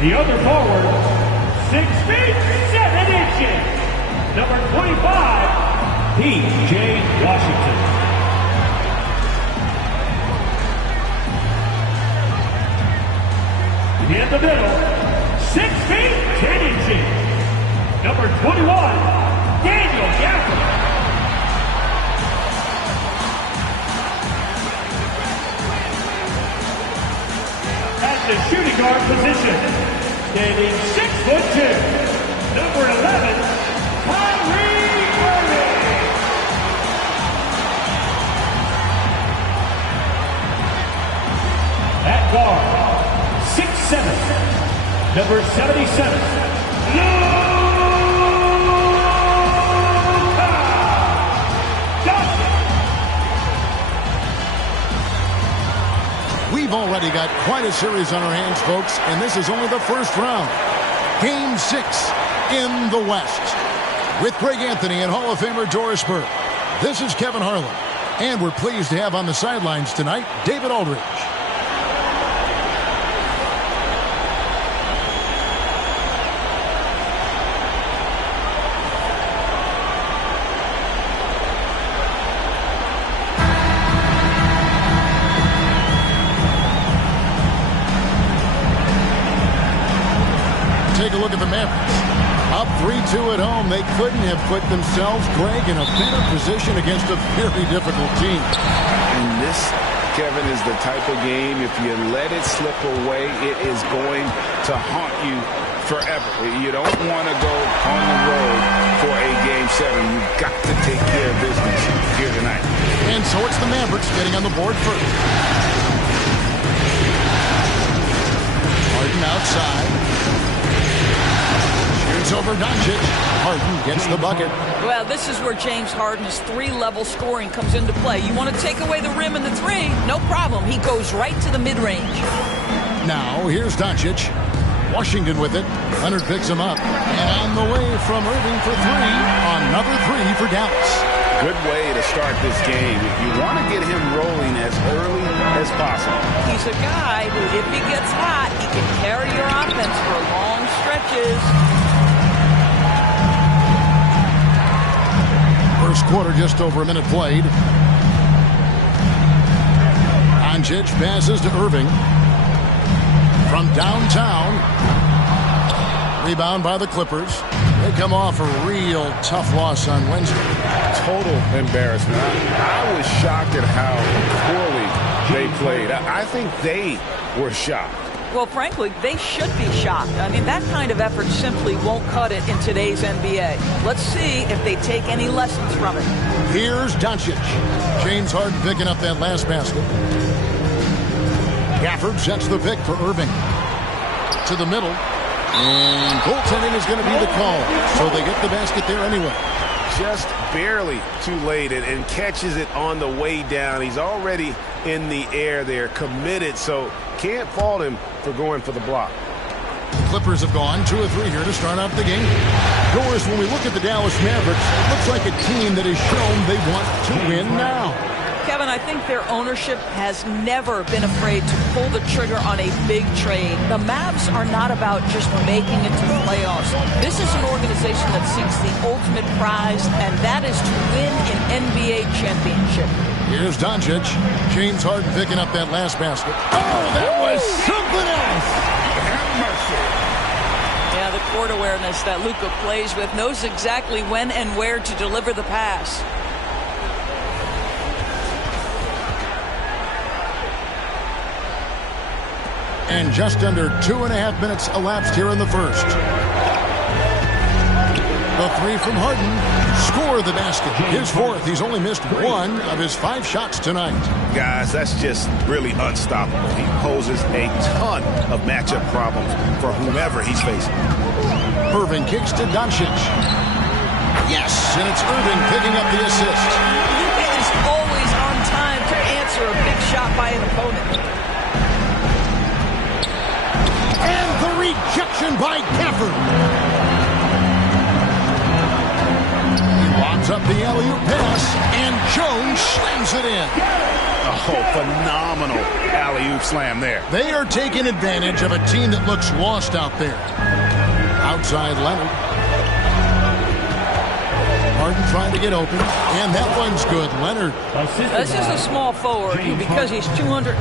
The other forward, 6 feet 7 inches, number 25, P.J. Washington. In the middle, 6 feet 10 inches, number 21, Daniel Gafford. At the shooting guard position, standing 6'2", number 11, Kyrie Irving. At guard, 6'7", number 77, Luka Doncic. We've already got quite a series on our hands, folks, and this is only the first round. Game 6 in the West. With Greg Anthony and Hall of Famer Doris Burke, this is Kevin Harlan. And we're pleased to have on the sidelines tonight, David Aldridge. Take a look at the Mavericks. Up 3-2 at home. They couldn't have put themselves, Greg, in a better position against a very difficult team. And this, Kevin, is the type of game, if you let it slip away, it is going to haunt you forever. You don't want to go on the road for a Game 7. You've got to take care of business here tonight. And so it's the Mavericks getting on the board first. Harden outside. Shoots over Doncic. Harden gets the bucket. Well, this is where James Harden's three-level scoring comes into play. You want to take away the rim and the three? No problem. He goes right to the mid-range. Now, here's Doncic. Washington with it. Leonard picks him up. And on the way from Irving for three. Another three for Dallas. Good way to start this game. You want to get him rolling as early as possible. He's a guy who, if he gets hot, he can carry your offense for long stretches. First quarter, just over a minute played. Doncic passes to Irving. From downtown. Rebound by the Clippers. They come off a real tough loss on Wednesday. Total embarrassment. I was shocked at how poorly they played. I think they were shocked. Well, frankly, they should be shocked. I mean, that kind of effort simply won't cut it in today's NBA. Let's see if they take any lessons from it. Here's Doncic. James Harden picking up that last basket. Gafford sets the pick for Irving. To the middle. And goaltending is going to be the call. So they get the basket there anyway. Just barely too late and catches it on the way down. He's already in the air there, committed, so can't fault him for going for the block. The Clippers have gone 2 or 3 here to start out the game. Doris, when we look at the Dallas Mavericks, it looks like a team that has shown they want to win now. Kevin, I think their ownership has never been afraid to pull the trigger on a big trade. The Mavs are not about just making it to the playoffs. This is an organization that seeks the ultimate prize, and that is to win an NBA championship. Here's Doncic. James Harden picking up that last basket. Oh, that was something else. Have mercy. Yeah, the court awareness that Luka plays with, knows exactly when and where to deliver the pass. And just under 2.5 minutes elapsed here in the first. The three from Harden. Score the basket. His fourth. He's only missed 1 of his 5 shots tonight. Guys, that's just really unstoppable. He poses a ton of matchup problems for whomever he's facing. Irving kicks to Doncic. Yes, and it's Irving picking up the assist. Luka is always on time to answer a big shot by an opponent. And the rejection by Gafford. He lobs up the alley-oop pass, and Jones slams it in. Oh, phenomenal alley-oop slam there. They are taking advantage of a team that looks lost out there. Outside Leonard. Harden trying to get open, and that one's good. Leonard. This is a small forward who, because he's 230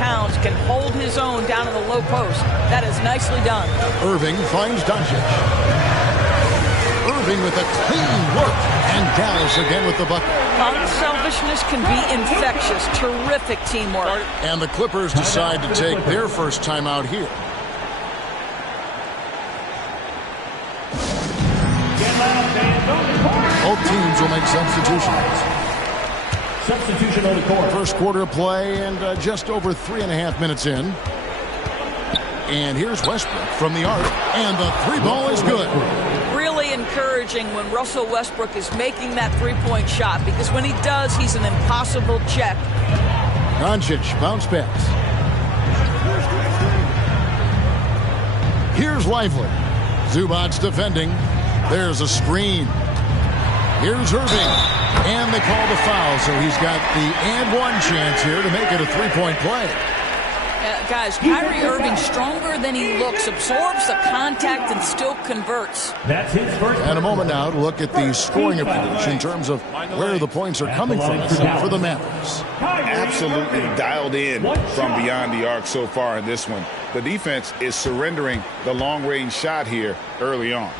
pounds, can hold his own down in the low post. That is nicely done. Irving finds Doncic. Irving with a clean work, and Dallas again with the bucket. Unselfishness can be infectious. Terrific teamwork. And the Clippers decide to take their first time out here. Both teams will make substitutions. Substitution on the court. First quarter of play and just over 3.5 minutes in. And here's Westbrook from the arc. And the three ball is good. Really encouraging when Russell Westbrook is making that three-point shot, because when he does, he's an impossible check. Doncic bounce pass. Here's Lively. Zubac's defending. There's a screen. Here's Irving. And they call the foul, so he's got the and one chance here to make it a three-point play. Guys, Kyrie Irving, stronger than he looks, absorbs the contact and still converts. That's his first. And a moment now to look at the scoring approach in terms of where the points are coming from for the Mavericks. Absolutely dialed in from beyond the arc so far in this one. The defense is surrendering the long-range shot here early on.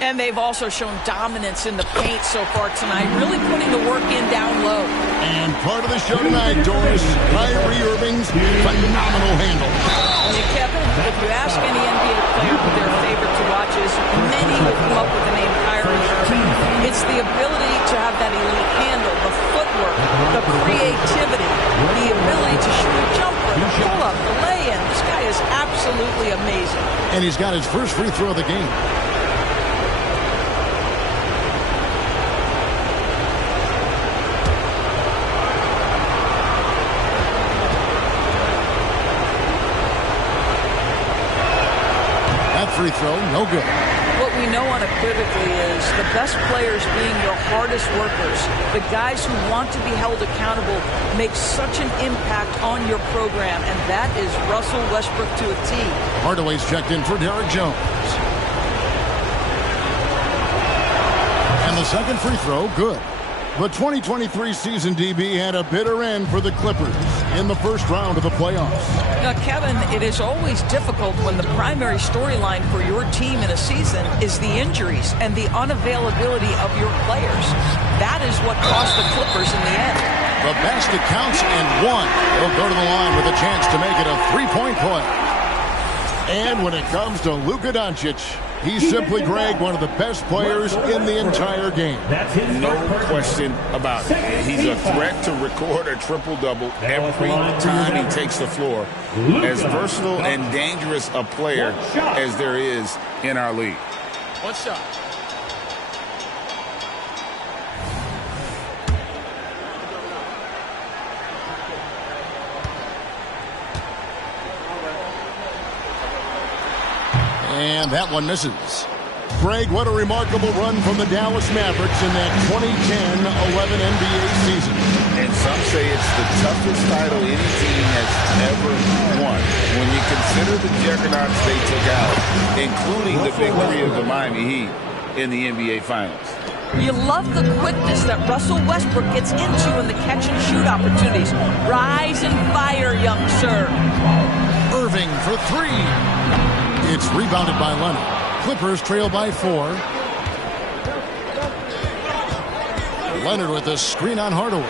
And they've also shown dominance in the paint so far tonight, really putting the work in down low. And part of the show tonight, Doris, Kyrie Irving's phenomenal handle. And Kevin, if you ask any NBA player what their favorite to watch is, many will come up with the name Kyrie Irving. It's the ability to have that elite handle, the footwork, the creativity, the ability to shoot a jumper, the pull-up, the lay-in. This guy is absolutely amazing. And he's got his first free throw of the game. Free throw, no good. What we know unequivocally is the best players being your hardest workers, the guys who want to be held accountable, make such an impact on your program, and that is Russell Westbrook to a T. Hardaway's checked in for Derek Jones. And the second free throw, good. The 2023 season, DB, had a bitter end for the Clippers in the first round of the playoffs. Now, Kevin, it is always difficult when the primary storyline for your team in a season is the injuries and the unavailability of your players. That is what cost the Clippers in the end. The basket counts, and one will go to the line with a chance to make it a three-point play. And when it comes to Luka Doncic, he's simply, Greg, one of the best players in the entire game. That's his no question about it. He's a threat to record a triple-double every time he takes the floor. As versatile and dangerous a player as there is in our league. One shot. And that one misses. Greg, what a remarkable run from the Dallas Mavericks in that 2010-11 NBA season. And some say it's the toughest title any team has ever won. When you consider the juggernauts they took out, including the big three of the Miami Heat in the NBA Finals. You love the quickness that Russell Westbrook gets into in the catch-and-shoot opportunities. Rise and fire, young sir. Irving for three. It's rebounded by Leonard. Clippers trail by 4. Leonard with a screen on Hardaway.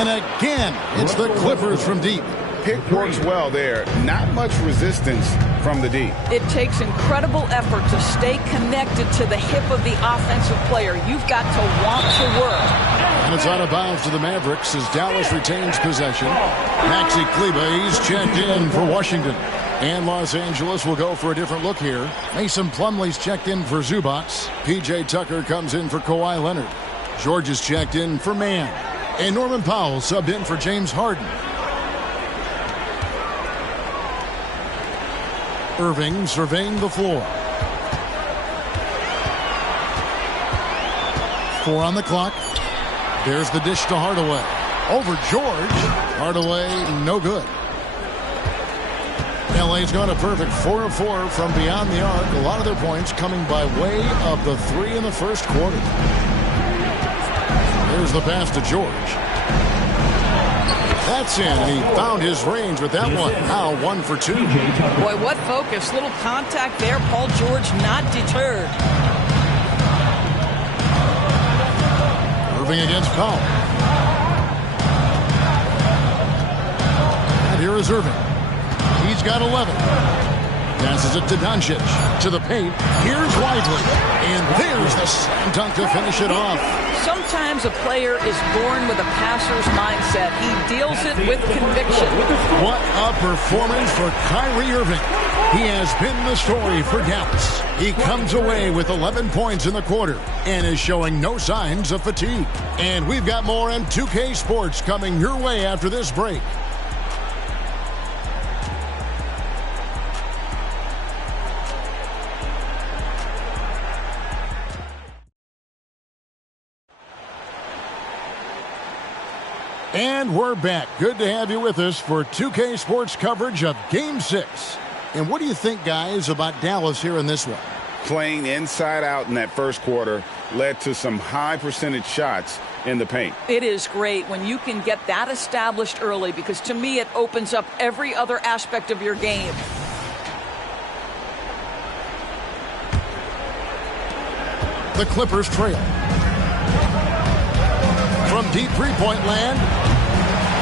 And again, it's the Clippers from deep. Pick works well there. Not much resistance from the D. It takes incredible effort to stay connected to the hip of the offensive player. You've got to want to work. And it's out of bounds to the Mavericks as Dallas retains possession. Maxi Kleber, he's checked in for Washington. And Los Angeles will go for a different look here. Mason Plumlee's checked in for Zubac. P.J. Tucker comes in for Kawhi Leonard. George is checked in for Mann. And Norman Powell subbed in for James Harden. Irving surveying the floor. 4 on the clock. There's the dish to Hardaway. Over George. Hardaway, no good. LA's gone a perfect 4 of 4 from beyond the arc. A lot of their points coming by way of the 3 in the first quarter. There's the pass to George. That's in, and he found his range with that one. Now 1 for 2. Boy, what focus. Little contact there. Paul George not deterred. Irving against Powell. And here is Irving. He's got 11. Passes it to Doncic. To the paint. Here's Lively. And there's the slam dunk to finish it off. Sometimes a player is born with a passer's mindset. He deals it with conviction. What a performance for Kyrie Irving. He has been the story for Dallas. He comes away with 11 points in the quarter and is showing no signs of fatigue. And we've got more M2K Sports coming your way after this break. And we're back. Good to have you with us for 2K Sports coverage of Game 6. And what do you think, guys, about Dallas here in this one? Playing inside out in that first quarter led to some high percentage shots in the paint. It is great when you can get that established early, because to me it opens up every other aspect of your game. The Clippers trail. From deep three-point land,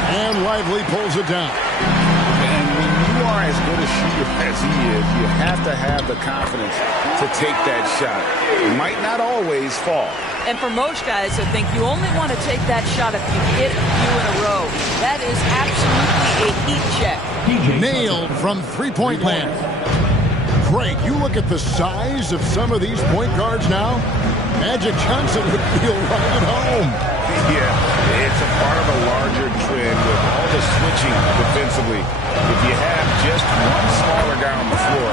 and Lively pulls it down. And when you are as good a shooter as he is, you have to have the confidence to take that shot. It might not always fall. And for most guys, I think you only want to take that shot if you hit a few in a row. That is absolutely a heat check. Nailed from three-point land. Greg, you look at the size of some of these point guards now. Magic Johnson would feel right at home. Yeah, it's a part of a larger trend with all the switching defensively. If you have just one smaller guy on the floor,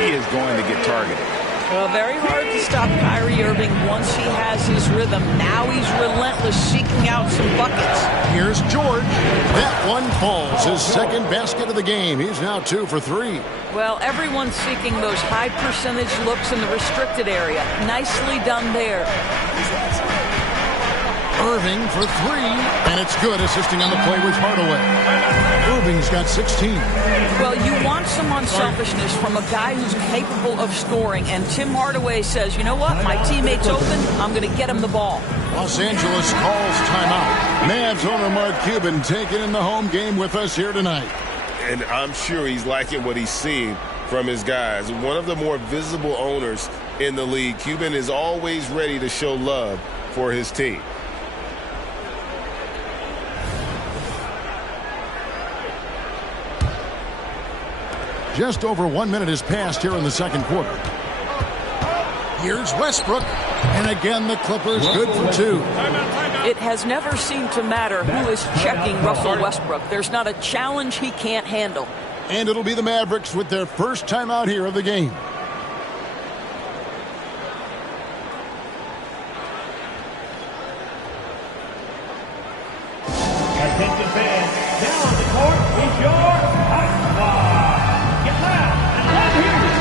he is going to get targeted. Well, very hard to stop Kyrie Irving once he has his rhythm. Now he's relentless, seeking out some buckets. Here's George. That one falls. His second basket of the game. He's now 2 for 3. Well, everyone's seeking those high percentage looks in the restricted area. Nicely done there. Irving for 3, and it's good, assisting on the play with Hardaway. Irving's got 16. Well, you want some unselfishness from a guy who's capable of scoring, and Tim Hardaway says, you know what, my teammate's open, I'm going to get him the ball. Los Angeles calls timeout. Mavs owner Mark Cuban taking in the home game with us here tonight. And I'm sure he's liking what he's seeing from his guys. One of the more visible owners in the league. Cuban is always ready to show love for his team. Just over 1 minute has passed here in the second quarter. Here's Westbrook. And again, the Clippers good for 2. It has never seemed to matter who is checking Russell Westbrook. There's not a challenge he can't handle. And it'll be the Mavericks with their first timeout here of the game. Attention fans, now on the court is your Ice Squad. Get loud and let me hear you.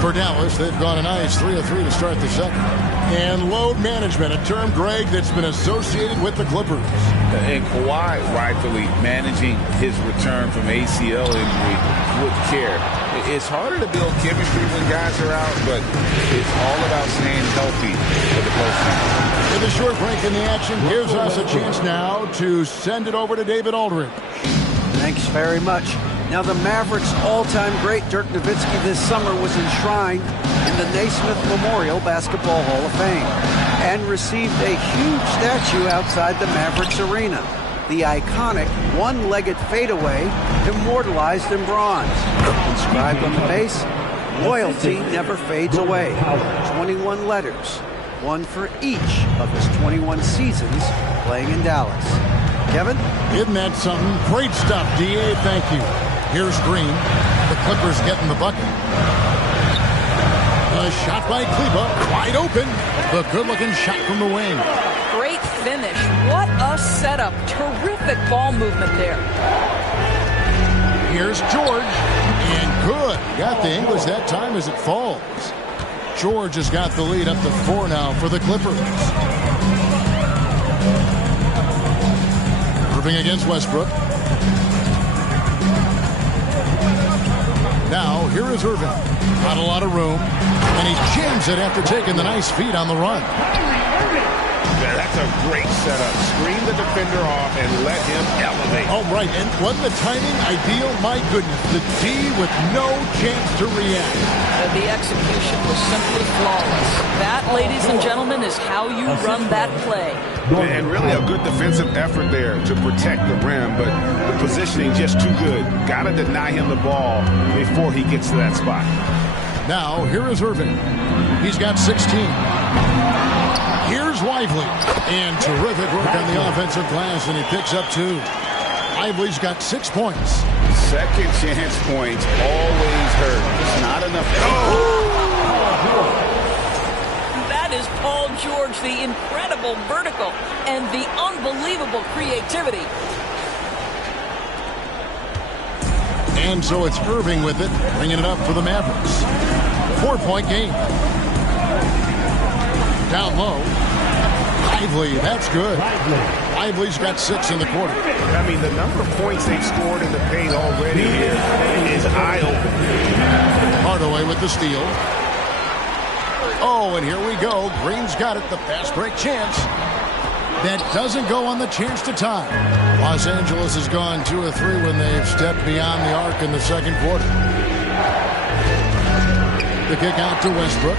For Dallas, they've gone a nice 3 of 3 to start the second. And load management, a term, Greg, that's been associated with the Clippers. And Kawhi rightfully managing his return from ACL injury with care. It's harder to build chemistry when guys are out, but it's all about staying healthy for the postseason. With a short break in the action, gives us a chance now to send it over to David Aldridge. Thanks very much. Now, the Mavericks' all-time great Dirk Nowitzki this summer was enshrined in the Naismith Memorial Basketball Hall of Fame and received a huge statue outside the Mavericks arena. the iconic one-legged fadeaway immortalized in bronze. Inscribed on the base, loyalty never fades away. 21 letters, one for each of his 21 seasons playing in Dallas. Kevin? Isn't that something? Great stuff, D.A. Thank you. Here's Green. The Clippers getting the bucket. A shot by Kleber, wide open. The good-looking shot from the wing. Great finish. What a setup. Terrific ball movement there. Here's George. And good. Got the English that time as it falls. George has got the lead up to 4 now for the Clippers. Irving against Westbrook. Now, here is Irving. Not a lot of room. And he jams it after taking the nice feed on the run. Yeah, that's a great setup. Screen the defender off and let him elevate. Oh, right. And wasn't the timing ideal? My goodness. The D with no chance to react. The execution was simply flawless. That, ladies and gentlemen, is how you run that play. And really a good defensive effort there to protect the rim, but the positioning just too good. Got to deny him the ball before he gets to that spot. Now, here is Irving. He's got 16. Here's Lively. And terrific work on the offensive glass, and he picks up 2. Lively's got 6 points. Second chance points always hurt. It's not enough. That is Paul George, the incredible vertical and the unbelievable creativity. And so it's Irving with it, bringing it up for the Mavericks. 4-point game. Down low. Lively, that's good. Lively's got 6 in the quarter. I mean, the number of points they've scored in the paint already here is eye-opening. Hardaway with the steal. Oh, and here we go. Green's got it. The fast break chance. That doesn't go on the chance to tie. Los Angeles has gone 2 of 3 when they've stepped beyond the arc in the second quarter. The kick out to Westbrook.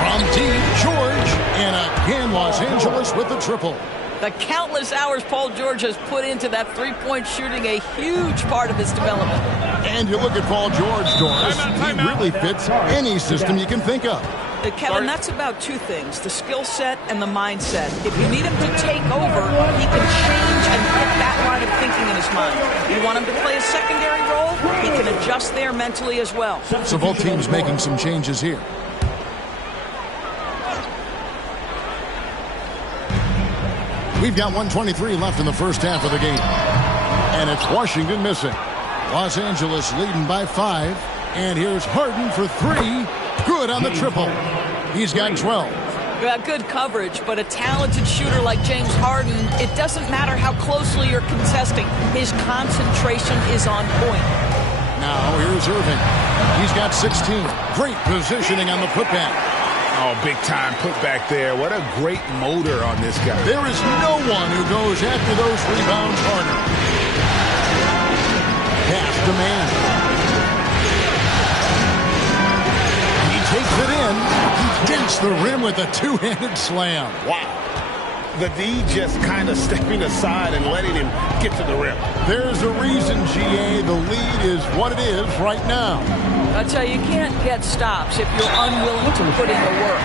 From deep, George. And again, Los Angeles with the triple. The countless hours Paul George has put into that three-point shooting, a huge part of his development. And you look at Paul George, Doris. He really fits any system you can think of. Kevin, that's about 2 things, the skill set and the mindset. If you need him to take over, he can change and get that line of thinking in his mind. You want him to play a secondary role, he can adjust there mentally as well. So both teams making some changes here. We've got 1:23 left in the first half of the game. And it's Washington missing. Los Angeles leading by 5. And here's Harden for 3. Good on the triple. He's got 12. Good coverage, but a talented shooter like James Harden, it doesn't matter how closely you're contesting. His concentration is on point. Now here's Irving. He's got 16. Great positioning on the putback. Oh, big-time putback there. What a great motor on this guy. There is no one who goes after those rebounds harder. Pass to man. Takes it in. He dents the rim with a 2-handed slam. Wow. The D just kind of stepping aside and letting him get to the rim. There's a reason, GA. The lead is what it is right now. I tell you, you can't get stops if you're unwilling to put in the work.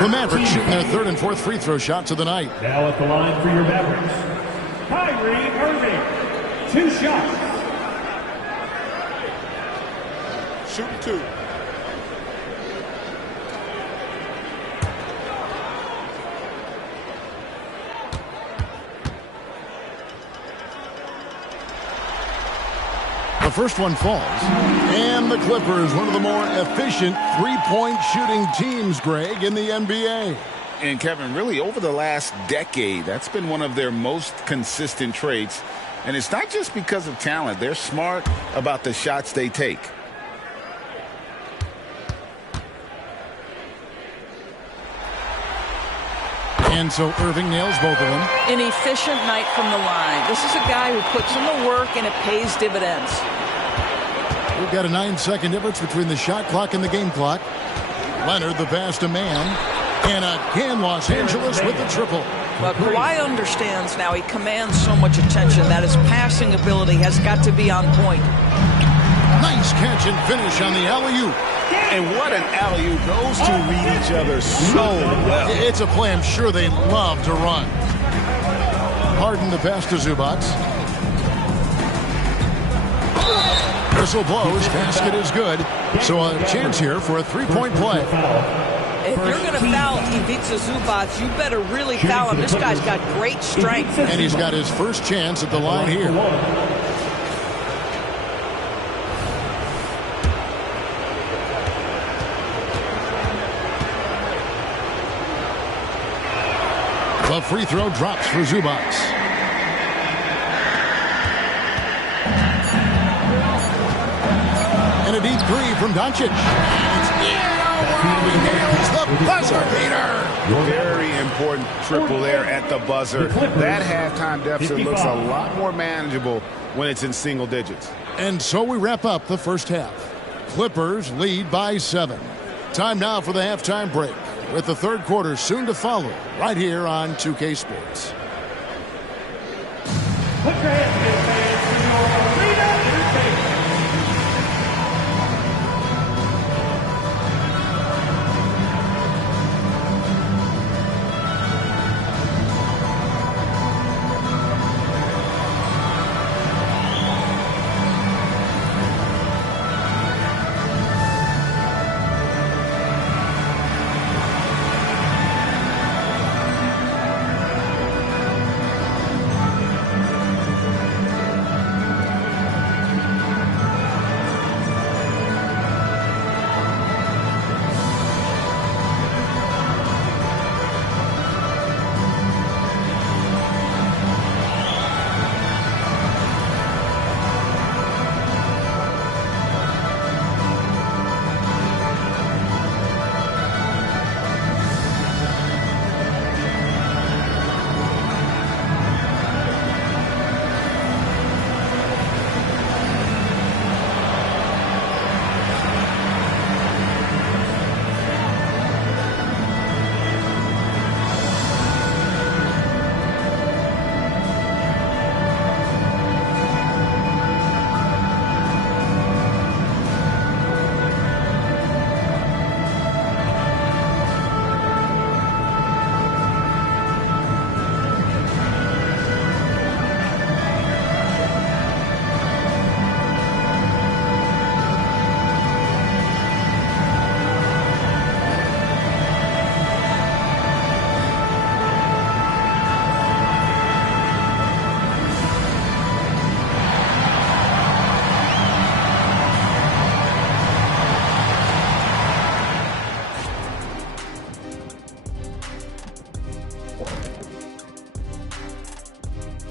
The Mavericks shooting their 3rd and 4th free throw shots of the night. Now at the line for your Mavericks, Kyrie Irving. 2 shots. Shooting 2. The first one falls. And the Clippers, one of the more efficient three-point shooting teams, Greg, in the NBA. And Kevin, really over the last decade, that's been one of their most consistent traits. And it's not just because of talent. They're smart about the shots they take. And so Irving nails both of them. An efficient night from the line. This is a guy who puts in the work and it pays dividends. We've got a 9-second difference between the shot clock and the game clock. Leonard the pass to Mann. And again, Los Angeles with the triple. Well, Kawhi understands now. He commands so much attention that his passing ability has got to be on point. Nice catch and finish on the alley-oop. And what an alley-oop. Those two read each other so well. It's a play I'm sure they love to run. Harden the pass to Zubac. Whistle blows. Basket is good. So a chance here for a three-point play. If you're going to foul Ivica Zubac, you better really foul him. This guy's got great strength. And he's got his first chance at the line here. The free throw drops for Zubac. And a deep three from Doncic. He nails the buzzer beater. Very important triple there at the buzzer. That halftime deficit looks a lot more manageable when it's in single digits. And so we wrap up the first half. Clippers lead by 7. Time now for the halftime break, with the third quarter soon to follow, right here on 2K Sports. Put your hands together, fans, for your Arena Entertainment.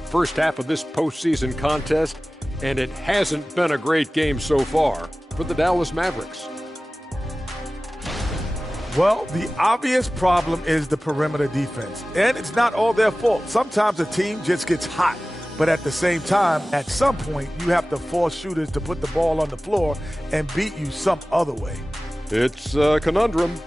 First half of this postseason contest, and it hasn't been a great game so far for the Dallas Mavericks. Well, the obvious problem is the perimeter defense, and it's not all their fault. Sometimes a team just gets hot, but at the same time, at some point, you have to force shooters to put the ball on the floor and beat you some other way. It's a conundrum.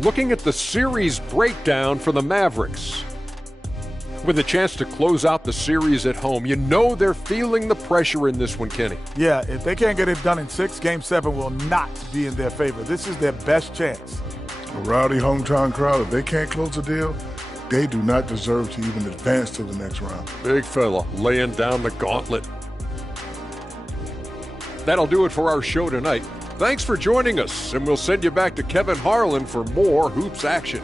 Looking at the series breakdown for the Mavericks. With a chance to close out the series at home, you know they're feeling the pressure in this one, Kenny. Yeah, if they can't get it done in 6, Game 7 will not be in their favor. This is their best chance. A rowdy hometown crowd, if they can't close a deal, they do not deserve to even advance to the next round. Big fella laying down the gauntlet. That'll do it for our show tonight. Thanks for joining us, and we'll send you back to Kevin Harlan for more hoops action.